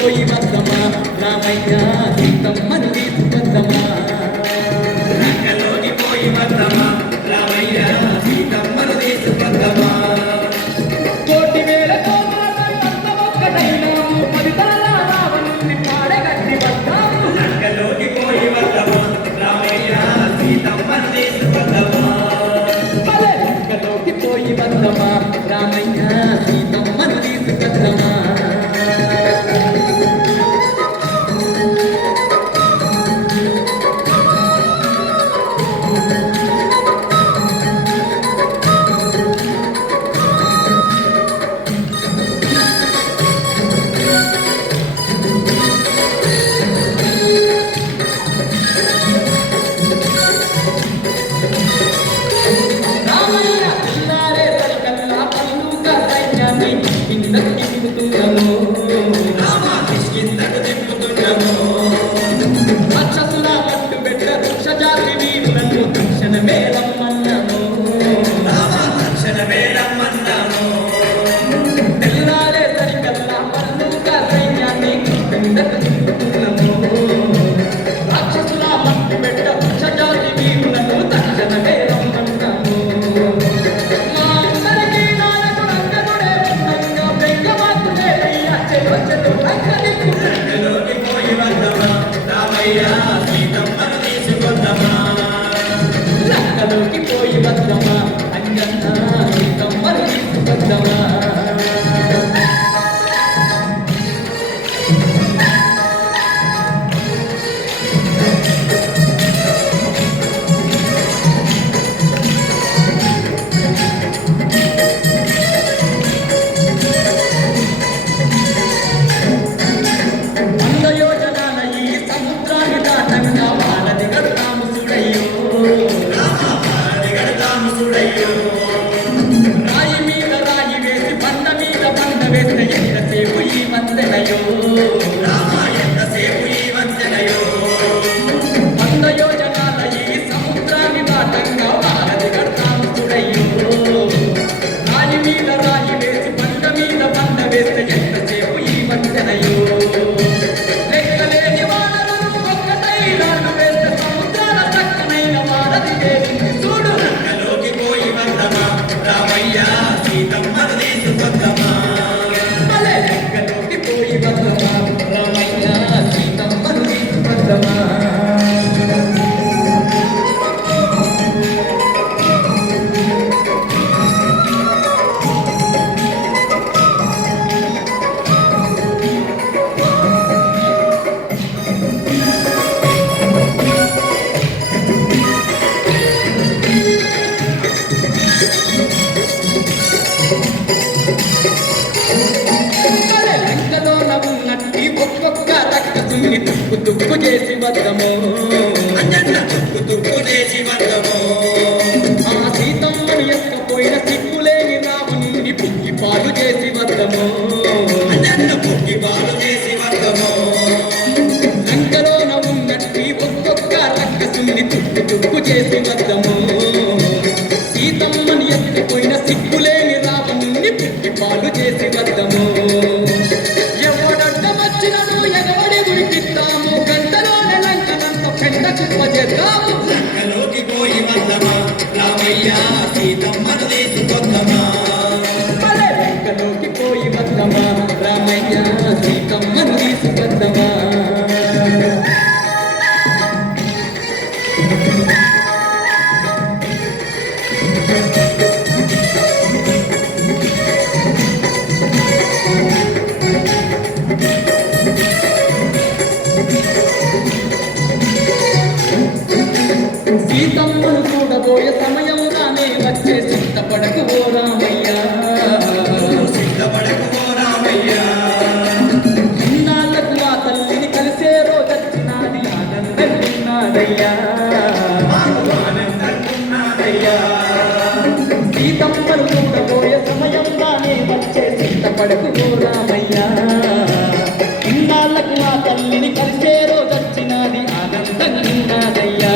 పోయి వద్దమా రామయ్య సీతమ్మను తీసుకొద్దమా లంకలోకి పోయి వద్దమా రామయ్య సీతమ్మను తీసుకొద్దమా కోటి వేల ఒక్కటైనాము పదితల రావణుని పాడగట్టి వద్దాము లంకలోకి పోయి వద్దమా రామయ్య సీతమ్మను తీసుకొద్దమా లంకలోకి పోయి వద్దమా రామయ్య సీతమ్మను తీసుకొద్దమా రాక్షసుల పట్టు పెట్ట వృక్ష జాతి వీరులను తక్షణ మేళమన్నాము తెల్లారే సరికల్లా పల్లుక సైన్యాన్ని రాక్షసుల పట్టు పెట్ట వృక్ష జాతి వీరులను తక్షణ మేళమన్నాము లంకలోకి పోయి వద్దమా అంజన్న సీతమ్మను తీసుకొద్దమా రాయి మీద రాయి వేసి బండ మీద బండ వేస్తే ఎంతసేపు ఈ వంతెనయో వంద యోజనాల ఈ సముద్రాన్ని దాటంగా వారధి కడతాము చూడయ్యో రాయి మీద రాయి వేసి బండ మీద బండ వేస్తే ఎంతసేపు ఈ వంతెనయో లెక్కలేని వానరులు ఒక్కటై రాళ్ళు వేస్తే సముద్రాల చక్కనైన వారధి వేసింది చూడు రామయ్య సీతమ్మను తీసుకొద్దమా లంకలోకి పోయి వద్దమా రామయ్య సీతమ్మను తీసుకొద్దమా ఒక్కొక్క రక్కసుని తుక్కు తుక్కు చేసి వద్దము ఆ సీతమ్మను ఎక్కపోయిన సిగ్గులేని రాముని పుక్కి పాలు చేసి వద్దము లంకలోన ఉన్నట్టి ఒక్కొక్క రక్కసుని తుక్కు తుక్కు చేసి వద్దము సీతమ్మను ఎక్కపోయిన సిగ్గులేని రాముని పుక్కి పాలు చేసి వద్దము ఎగవడి గంటలోనే లంకనంత పెండ కుప్ప చేద్దాము లంకలోకి పోయి వద్దమా రామయ్య సీతమ్మను తీసుకొద్దమా లంకలోకి పోయి వద్దమా రామయ్య సీతమ్మను తీసుకొద్దమా సీతమ్మను చూడబోయే సమయంగానే వచ్చే సిద్ధపడకు ఓ రామయ్య ఇన్నాళ్లకు ఆ తల్లిని కలిసే రోజొచ్చినాది ఆనందంగా సీతమ్మను చూడబోయే సమయంగానే వచ్చే సిద్ధపడకు ఓ రామయ్య ఇన్నాళ్లకు ఆ తల్లిని కలిసే రోజొచ్చినాది ఆనందంగా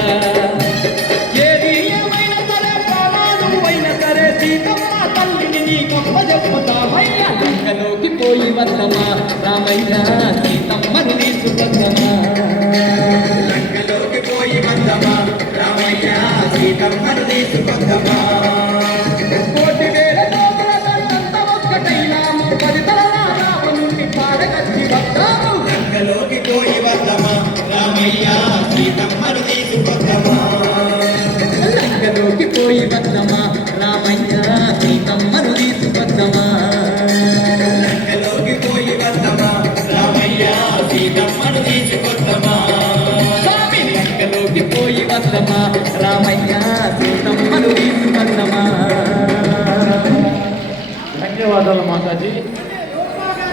సీతమ్మ తల్లిని నీ గొప్ప చెప్పుతామయ్య లంకలోకి పోయి వద్దమా రామయ్య సీతమ్మను తీసుకొద్దమా కోటి వేల కోపుల దండంత ఒక్కటైనాము 10 తరాల రావణుని పాడగచ్చి వద్దాము లంకలోకి పోయి వద్దమా రామయ్య సీతమ్మను తీసుకొద్దమా లంకలోకి పోయి వద్దమా రామయ్య సీతమ్మను తీసుకొద్దమా లంకలోకి పోయి వద్దమా రామయ్య సీతమ్మను తీసుకొద్దమా స్వామి లంకలోకి పోయి వద్దమా రామయ్య సీతమ్మను తీసుకొద్దమా. ధన్యవాదాలు మాతాజీ.